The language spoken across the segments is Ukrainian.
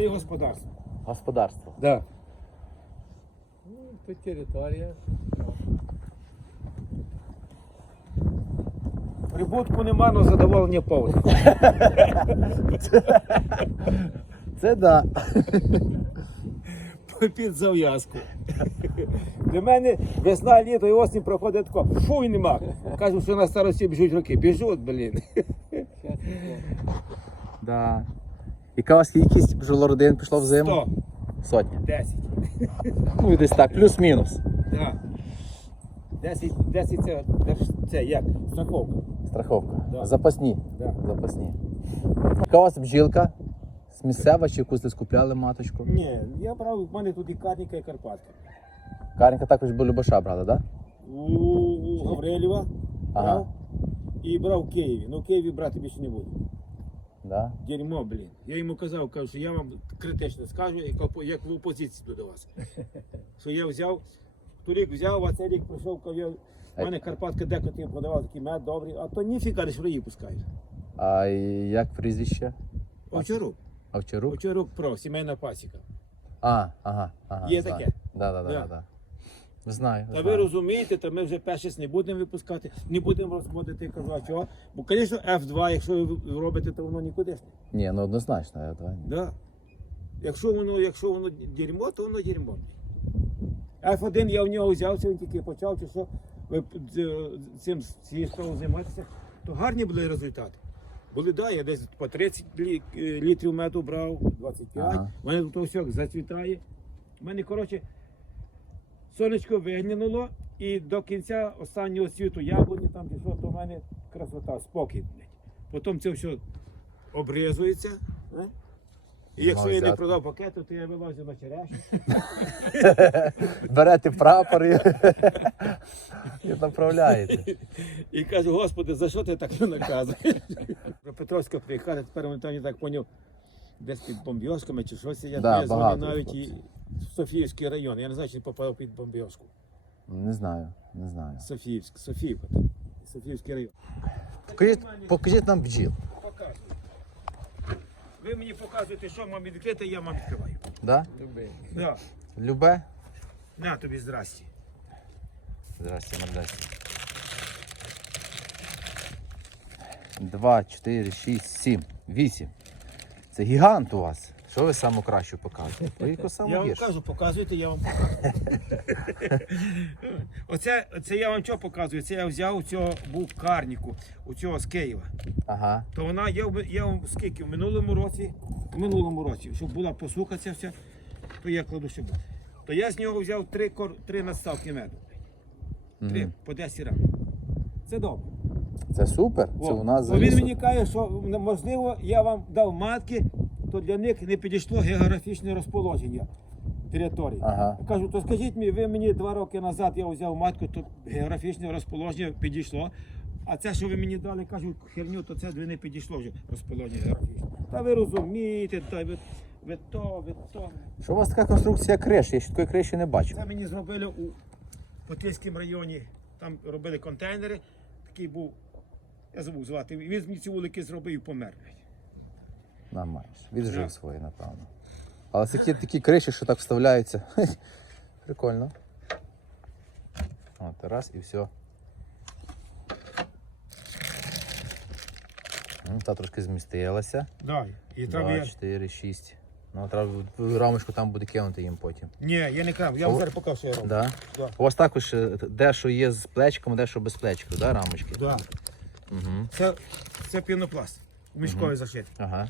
моє господарство. Господарство. Да. Ну, тут територія. Прибутку нема, але задоволення повне. Це да. Під зав'язку. Для мене весна, літо і осінь проходить тако. Фу, і нема. Кажуть, що на старості біжуть роки. Біжуть, блін. да. Яка у вас кількість бджолородин пішло в зиму? 100, Сотня. 10. Ну і десь так, плюс-мінус. Да. 10, 10 це, це як? Страховка. Страховка. Да. Запасні. Да. Запасні. Яка у вас бджілка? З місцева чи якусь десь купляли маточку? Ні, я брав, в мене тут і Карніка, і Карпатка. Каренька також би Любаша брала, так? У Гаврилєва Ага. брав і брав в Києві. Ну в Києві брати більше не буду. Да? Дерьмо, блін. Я йому казав, кажу, що я вам критично скажу, як, в опозиції до вас. Що я взяв, торік взяв, а цей рік прийшов, кажу, я, в мене Карпатка декоти продавав такий мед добрий, а то ніфіга не швої пускають. А як прізвище? Овчарук. Овчарук? Овчарук про, сімейна пасіка. А, ага, ага. Є таке? Да, да, да, Да. Знаю. Та ви знаю. розумієте, то ми вже першість не будемо випускати, не будемо розходити, кажу, а? Бо, звісно, F2, якщо ви робите, то воно нікуди ж. Ні, ну однозначно, я давай. Да. Якщо воно, якщо воно дерьмо, то воно дерьмо. F1 я в нього взявся, він тільки почав, чи що ви цим цією справою займатися, то гарні були результати. Були, да, я десь по 30 лі- е, літрів меду брав, 25. Ага. Мене тут все зацвітає. У мене, коротше, сонечко виглянуло і до кінця останнього світу яблуні там пішло, то в мене красота, спокій. Потім це все обрізується. е? І якщо я не продав пакету, то я вилазю на черешню. Берете прапор і, і направляєте. І кажу, господи, за що ти так не наказуєш? Про Петровська приїхати, тепер вони так поняв, десь під бомбьошками чи щось. Я, Да, я навіть хлопців. і в Софіївський район. Я не знаю, чи попав під бомбьошку. Не знаю, не знаю. Софіївськ, Софіївка. Софіївський район. Покажіть, покажіть нам бджіл. Показую. Ви мені показуєте, що вам відкрити, я вам відкриваю. Да? Да. Любе? На тобі здрасті. Здрасте, мордасті. Два, чотири, шість, сім, вісім. Це гігант у вас. Що ви саму кращу показуєте? Ви яку саму Я вам гіршу? кажу, показуйте, я вам покажу. оце, це я вам що показую? Це я взяв у цього був карніку, у цього з Києва. Ага. То вона, я, в- вам скільки в минулому році, в минулому році, щоб була посуха ця вся, то я кладу сюди. То я з нього взяв три, кор, три надставки меду. Три, по 10 рам. Це добре. Це супер. Це О, у нас то він залізо. мені каже, що можливо я вам дав матки, то для них не підійшло географічне розположення території. Ага. Я Кажу, то скажіть мені, ви мені два роки назад я взяв матку, то географічне розположення підійшло. А це, що ви мені дали, кажу, херню, то це не підійшло вже розположення географічне. Та ви розумієте, та ви, ви то, ви то. Що у вас така конструкція криш? Я ще такої криші не бачив. Це мені зробили у Потильському районі. Там робили контейнери. Такий був, я забув звати. Він мені ці вулики зробив і помер. Нормально. Віджив Да. свої, напевно. Але це такі, такі криші, що так вставляються. Прикольно. От, раз і все. Ну, та трошки змістилася. Да, і там Два, я... чотири, шість. Ну, треба в рамочку там буде кинути їм потім. Ні, я не крав, я вам зараз покажу, що я роблю. Да? Да. У вас також е, дещо є з плечком, дещо без плечків, да, рамочки? Да. Угу. Це, це пінопласт. У мішкові зашитий. Ага.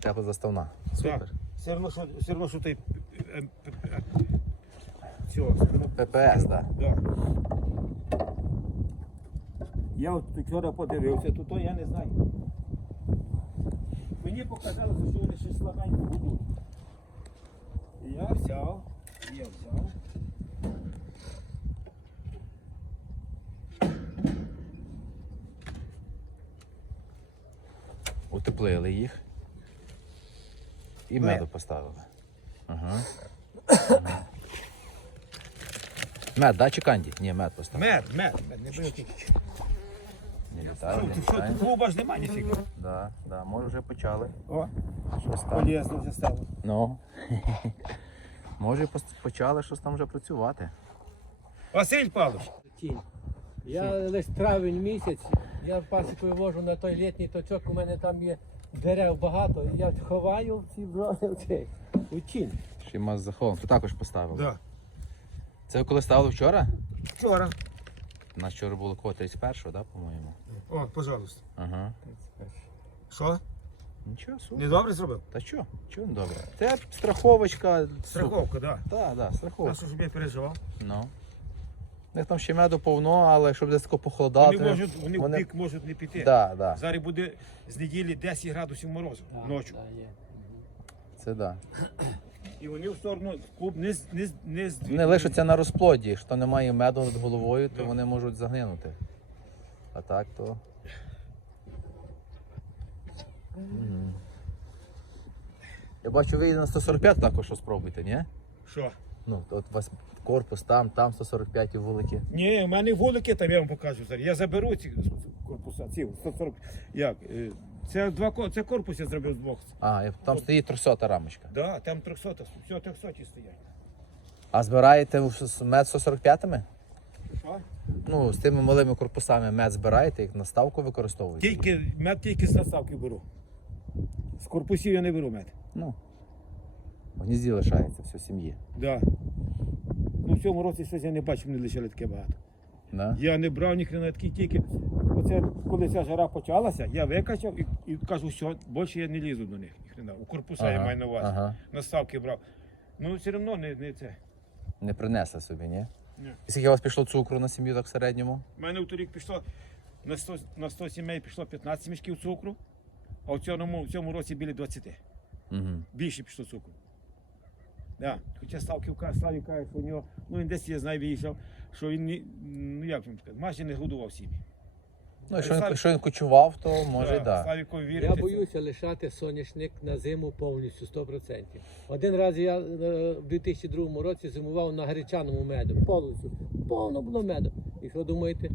Тепла заставна. Супер. Так. Все одно, що, все одно, що ти... е, е, е, Цього. ППС, так. Да. Я от вчора подивився, то, то я не знаю. Мені показалося, що вони щось слабенько будуть. І я взяв, і я взяв. Утеплили їх. І Мед. меду поставили. Ага. Ага. Мед, да, чи канді? Ні, мед поставили. Мед, мед, мед, не бери тільки. Не літає, не Ти що, літає. тут клуба ж немає ніфіга. Да, да, може вже почали. О, Щось там. полезно вже стало. Ну. Може пос- почали щось там вже працювати. Василь Павлович, Тінь. Я лише травень місяць, я пасіку вивожу на той літній точок, у мене там є дерев багато, і я ховаю ці брони в цей, у тінь. Шимас захован. Ти також поставив. да. Це ви коли ставили вчора? вчора. У нас вчора було кого 31-го, да, по-моєму. О, пожалуйста. Ага. Що? Нічого, супер. Не добре зробив? Та що? Чого не добре? Це страховочка. Страховка, так. Так, так, страховка. що щоб я переживав. Ну. У них там ще меду повно, але щоб десь тако похолодати. Вони можуть, вони, вони- в бік можуть не піти. Да, да. Зараз буде з неділі 10 градусів морозу ночі. Да, є. Це да. І вони в сторону в клуб не, не, не з Вони лишаться на розплоді. Якщо немає меду над головою, то Да. вони можуть загинути. А так то. Я бачу, ви на 145 також що спробуйте, ні? Що? Ну, от вас корпус там, там 145 і вулики. Ні, в мене вулики там я вам покажу зараз. Я заберу ці корпуса, ці 140. Як? е, Це два ко- це корпус я зробив з двох. А, і там стоїть 300 рамочка. Да, там 300, все 300 стоять. А збираєте в- з мед 145-ми? Що? Ну, з тими малими корпусами мед збираєте, як наставку використовуєте? Тільки мед тільки з наставки беру. З корпусів я не беру мед. Ну. В гнізді лишається все сім'ї. Да. Ну, в цьому році щось я не бачив, не лишили таке багато. Да? Я не брав ні хрена такі тільки. Оце коли ця жара почалася, я викачав і, і кажу, все, більше я не лізу до них. Ні хрена. У корпуса я маю на увазі. ага. Наставки брав. Ну, все одно не, не це. Не принесли собі, ні? Ні. І скільки у вас пішло цукру на сім'ю так в середньому? У мене в торік пішло на 100, на 100 сімей пішло 15 мішків цукру, а в цьому, в цьому році біля 20. Угу. Більше пішло цукру. Да. Хоча каже, Славі каже, що у нього, ну він десь я знаю, виїжджав, що він не, ну як вам сказати, майже не годував сім'ї. Ну, якщо він, Славі- якщо він кочував, то може й Да, да. Славікові вірити. Я це- боюся лишати соняшник на зиму повністю 100%. Один раз я е, в 2002 році зимував на гречаному меду, повністю. Повно було меду. І що думаєте?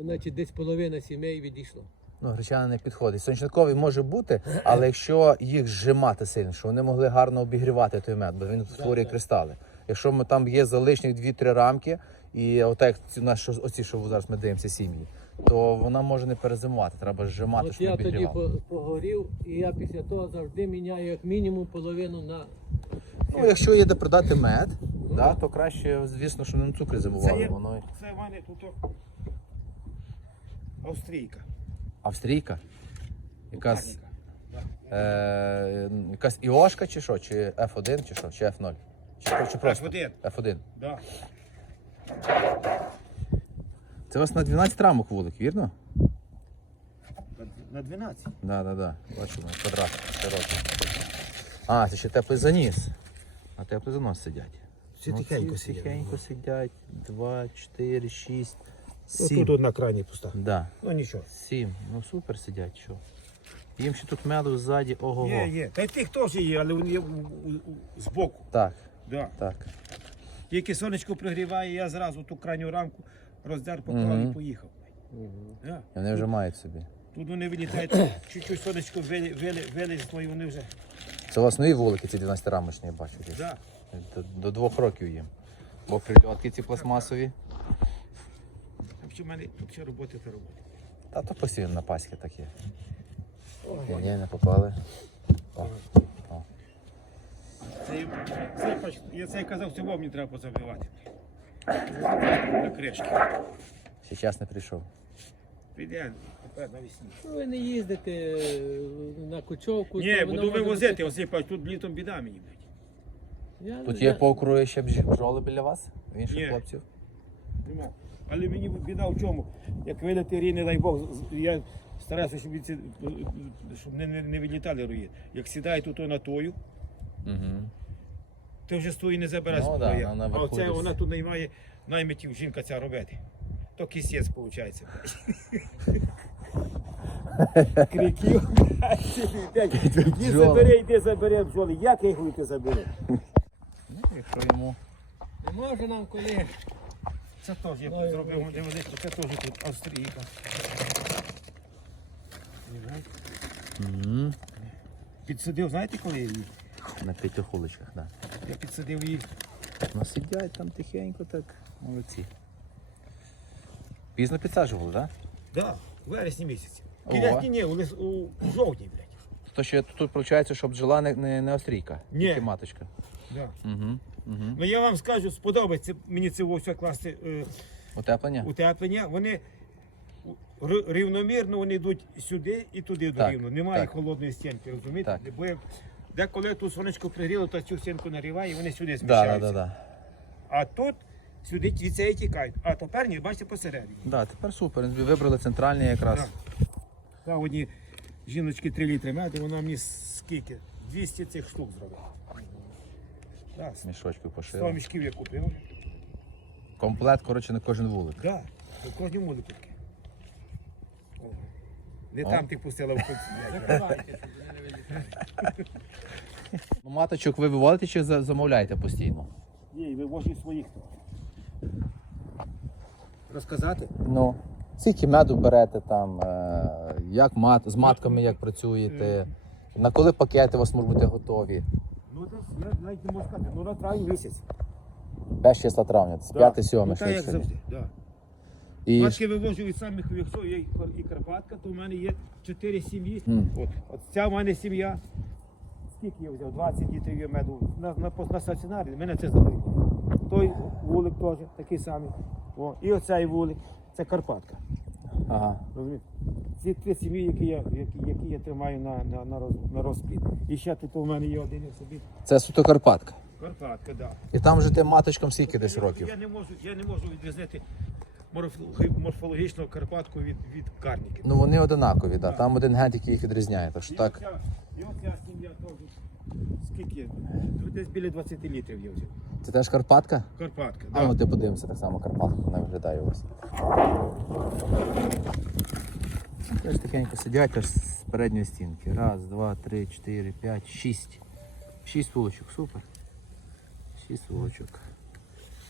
Значить, десь половина сімей відійшло. Ну, гречана не підходить. Сонячниковий може бути, але якщо їх зжимати сильно, що вони могли гарно обігрівати той мед, бо він створює кристали. Якщо ми там є залишних 2-3 рамки, і отак як ці наші оці, що зараз ми дивимося сім'ї, то вона може не перезимувати. Треба зжимати, От щоб я тоді погорів, і я після того завжди міняю як мінімум половину на Ну, якщо є де продати мед, да, то краще, звісно, що не на цукрі зимували. є- Воно Це в мене тут о, австрійка. Австрійка. Якась, е, якась іошка чи що? Чи F1 чи що? Чи F0? Чи, чи просто F1. F1. Да. Це у вас на 12 рамок вулик, вірно? На 12. Да, да, да. Бачу, на квадрат широкий. А, це ще теплий заніс. На теплий занос сидять. Всі Ну, тихенько сидять. Тихенько сидять. Два, чотири, шість, Ось сім. Тут одна крайня пуста. Да, Ну нічого. сім. Ну супер сидять, що. Їм ще тут меду ззаді, ого. Є, є. Та й тих теж є, але вони є у- у- у- збоку. Так, Да. так. Тільки сонечко пригріває, я зразу ту крайню рамку роздер, поклав Мгм. і поїхав. Да. І вони вже мають собі. Тут вони вилітають, чуть-чуть сонечко вили, вили, вилізло і вони вже. Це у вас нові вулики, ці 12 рамочні, я бачу. десь. Да. До, до двох років їм. Бо прильотки ці пластмасові. Там в мене тут ще роботи та роботи. Та то постійно на паськи такі. Ні, не попали. О, о. Це, це, бач, я це казав, цього мені треба позабивати. На кришки. Ще час не прийшов. Піде тепер навесні. Ну, ви не їздите е, на кучовку. Ні, то воно буду може вивозити, бути- ось бач, тут літом біда мені. Я- Тут я- є по округі ще бж- бджоли біля вас? В інших Ні. хлопців? Нема. Але мені біда в чому? Як вилети рій, не дай Бог, я стараюся, щоб, ці, щоб не, не, не вилітали рої. Як сідає тут на тою, Угу. ти вже з тої не забереш. Ну, да, вона а оце вона тут наймає наймитів жінка ця робити. То кисець виходить. Криків. Іди бджоли. забери, йди забери бджоли. Як я їх йти заберу? Ну, якщо йому. Не може нам коли. Це теж я Ой, зробив невеличке, це теж тут австрійка. Мгм. Підсадив, знаєте, коли я її? На п'ятихуличках, так. Я підсадив її. Да. Ну сидять там тихенько, так. Молодці. Пізно підсаджували, так? Да? Да, в вересні місяці. Кінець ні, ні, у, лис- у жовтні, блядь. То ще тут виходить, щоб бджола не, не, не острійка, Ні. тільки маточка. Да. Угу. Угу. Ну я вам скажу, сподобається мені це все класти е, Утеплення? утеплення. Вони р- рівномірно вони йдуть сюди і туди Так, рівно. Немає так. холодної стінки, розумієте? Так. Бо як деколи тут сонечко пригріло, то цю стінку нагріває і вони сюди Да, зміщаються. да, да, да. А тут сюди від цієї тікають. А тепер ні, бачите посередині. Да, тепер супер. Вибрали центральний якраз. Так. Та одні жіночки 3 літри меду, вона мені скільки? 200 цих штук зробила. Да, Мішочки 100 пошили. мішків я купив. Комплект, коротше, на кожен вулик. Да, у кожній мулику. Не О. там ти пустила в вилітали. Ну, маточок ви виводите чи за- замовляєте постійно? Ні, вивожу своїх. Розказати? Ну. Скільки меду берете там, е, як мат, з матками як працюєте, на коли пакети у вас можуть бути готові? Ну, десь, я навіть не можу сказати, ну на травні місяць. Без 6 травня, з 5-7 ну, так, як завжди, да. І Матки вивожу від самих, якщо є і Карпатка, то в мене є 4 сім'ї. М. От, от ця в мене сім'я. Скільки я взяв? 20 літрів є меду на, на, на стаціонарі, мене це задовольняє. Той вулик теж такий самий. О, і оцей вулик, це Карпатка. Ага. Розумієте? Ці три сім'ї, які я, які, які я тримаю на, на, на, роз, на розплід. І ще тут у мене є один собі. Це суто Карпатка. Карпатка, так. Да. І там вже тим маточкам скільки десь років? я, не можу, я не можу відрізнити морф- Карпатку від, від карніки. Ну вони одинакові, да. Там один ген, який їх відрізняє. Так що І так. оця- І оця сім'я теж. Скільки? Десь біля 20 літрів я взяв. Це теж Карпатка? Карпатка. А ну ти подивимося так само Карпатка, вона виглядає вас. Теж тихенько сидять аж з передньої стінки. Раз, два, три, чотири, п'ять, шість. Шість вулочок, супер. Шість вулочок.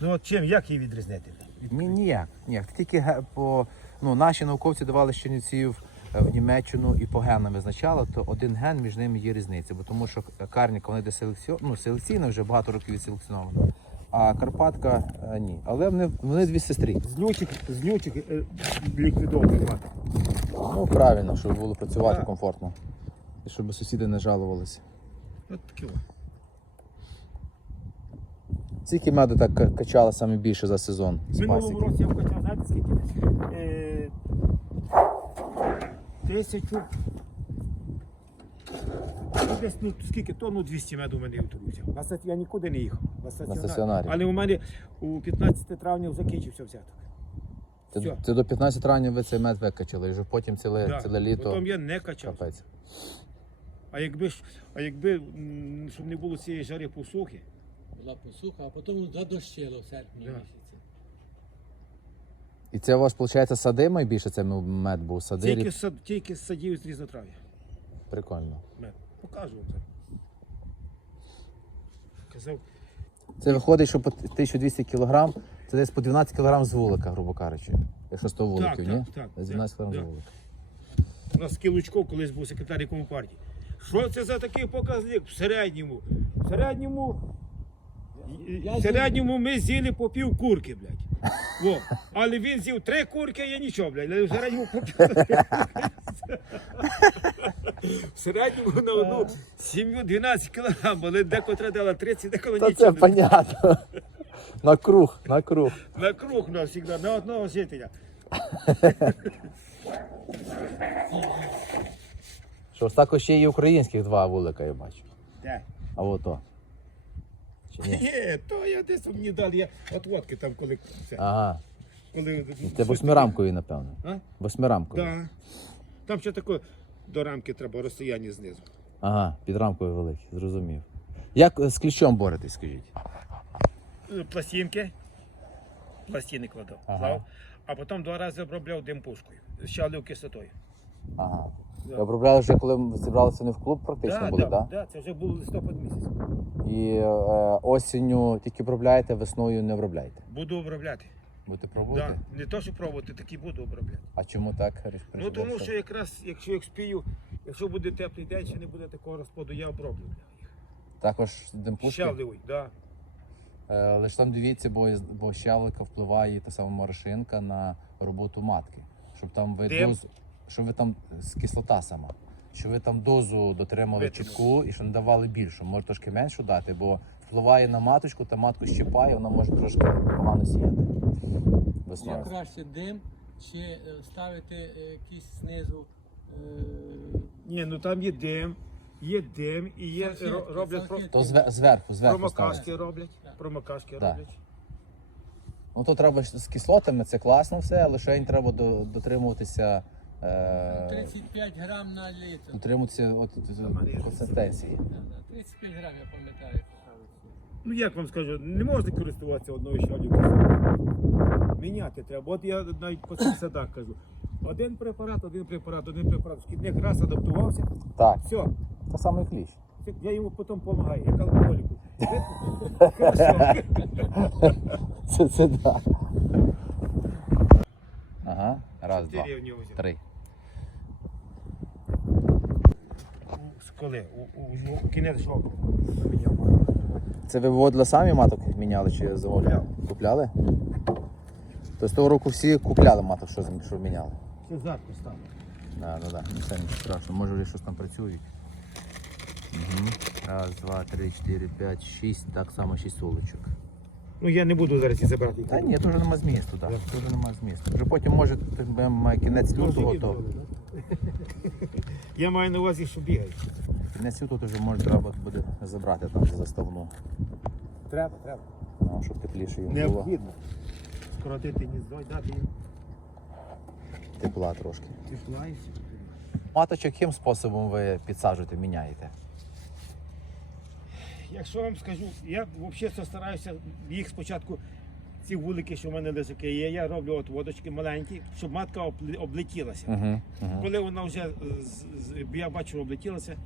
Ну от чим, як її відрізнити? Ні, ніяк, ніяк. Тільки по ну, наші науковці давали з Чернівців в Німеччину і по генам визначали, то один ген між ними є різниця. Бо тому що карніка вони де селекціон, ну, селекційна вже багато років відселекціонована. А Карпатка е, ні. Але вони, вони дві сестрі. Злючик, злючик е, ліквідовувати мати. Ну правильно, щоб було працювати Так. комфортно. І щоб сусіди не жалувалися. От таке. Скільки меду так ка- качали саме більше за сезон з минулому пасіки? я вкачав, знаєте скільки? Е, тисячу. Ну, десь ну, скільки тонну 200 меду в мене. На стаці- я нікуди не їхав. На стаціонарі. стаціонарі. Але у мене у 15 травня закінчився взяток. Ти, Всьо. ти до 15 травня ви цей мед викачали, і вже потім ціле, Да. ціле літо. Потім я не качав. Капець. А якби ж, а якби, м, щоб не було цієї жари посухи, Була посуха, а потім задощило в серпні Да. місяці. І це у вас, виходить, сади найбільше це мед був? Сади тільки, рік? сад, тільки садів з різнотрав'я. Прикольно. Мед. Покажу вам це. Казав, Це виходить, що по 1200 кг, це десь по 12 кг з вулика, грубо кажучи. Якщо 100 вуликів, ні? так, так, Десь 12 кг з так. вулика. у нас Килучков колись був секретар партії. Що це за такий показник в середньому? В середньому, в середньому ми з'їли по пів курки, блядь. Во. Але він з'їв три курки, а я нічого, блядь. Але в середньому. В середньому на одну сім'ю 12 кілограм, але декотра дала 30, деколи Та нічого. це понятно. На круг, на круг. На круг на всегда, на одного жителя. Що ж також ще є українських два вулика, я бачу. Так. А от то. Чи ні? Ні, то я десь мені дали, я от водки там, коли це, Ага. коли Це восьмирамкові, напевно. А? Восьмирамкові. Да. Там ще таке до рамки треба розстояння знизу. Ага, підрамкові великі, зрозумів. Як е, з кліщом боретесь, скажіть? Е, Пластинки. Пластини кладав. Ага. клав, А потім два рази обробляв димпушкою. З щавлею кислотою. Ага. Да. І Обробляли вже, коли ми зібралися не в клуб, практично Да, були, да, так? да, це вже був листопад місяць. І е, осінню тільки обробляєте, весною не обробляєте. Буду обробляти. Будете пробувати? Да. Не то, що пробувати, такі буду обробляти. А чому так? Ну тому що якраз, якщо я спію, якщо буде теплий день, ще не буде такого розпаду, я оброблю. Також димпушки. Щавливий, да. Е, лише там дивіться, бо, бо щавлика впливає та сама морошинка на роботу матки. Щоб там ви Щоб ви там з кислота сама. Щоб ви там дозу дотримали чітку і що не давали більшу. Може трошки меншу дати, бо впливає на маточку, та матку щипає, вона може трошки погано сіяти. Як краще дим чи е, ставити е, якісь знизу. е, Ні, ну там є дим, є дим і є Салфетки, ро- роблять про, салфетки. То зве- зверху, зверху промокашки роблять. Промокашки Так. роблять. Ну то треба ж з кислотами, це класно все, лише їм треба до- дотримуватися. Е, 35 грам на літр. дотримуватися от, консистенції. Да, да, 35 грам, я пам'ятаю. Ну як вам скажу, не можна користуватися одною щавлю. Міняти треба. От я навіть по цих садах кажу. Один препарат, один препарат, один препарат. Шкідник раз адаптувався, Так, все. це саме кліщ. Я йому потім допомагаю, як алкоголіку. Це, це да. Ага, раз, два, Чотири взяв. три. Коли? У, у, у кінець жовтня. Це ви виводили самі маток міняли чи замовляли? Купляли? Тобто з того року всі купляли маток, що, що міняли. Це задку стало. Да, да, да. Ну, Це не страшно. Може вже щось там працюють. Угу. Раз, два, три, чотири, п'ять, шість. Так само шість улочок. Ну я не буду зараз і забрати. Та ні, теж нема змісту, так. Теж нема змісту. Вже потім може будемо кінець лютого, то Я маю на увазі, що бігають. кінець лютого то вже може треба буде забрати там заставну. Треба, треба. Ну, щоб тепліше їм було. Необхідно. Скоротити гніздо і дати їм Тепла трошки. тепла і все. Маточок яким способом ви підсаджуєте, міняєте? Якщо вам скажу, я взагалі стараюся їх спочатку, ці вулики, що в мене лежаки є, я роблю от водочки маленькі, щоб матка облетілася. Угу, угу. Коли вона вже я бачу, облетілася,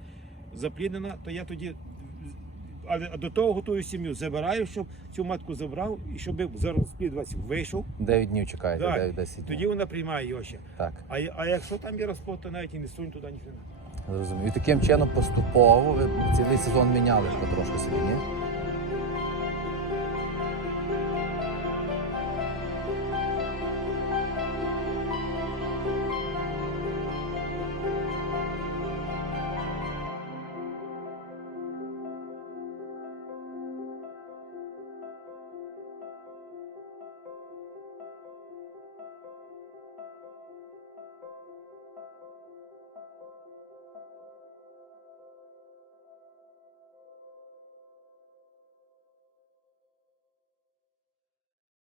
запліднена, то я тоді. Але до того готую сім'ю. Забираю, щоб цю матку забрав і щоб зараз вас вийшов. 9 днів чекаєте, Так. 9-10 днів. Тоді вона приймає його ще. Так, А, а якщо там є розплод, то навіть і не сунь туди ніхрена. зрозумів. І таким чином поступово ви цілий сезон міняли потрошки собі, ні?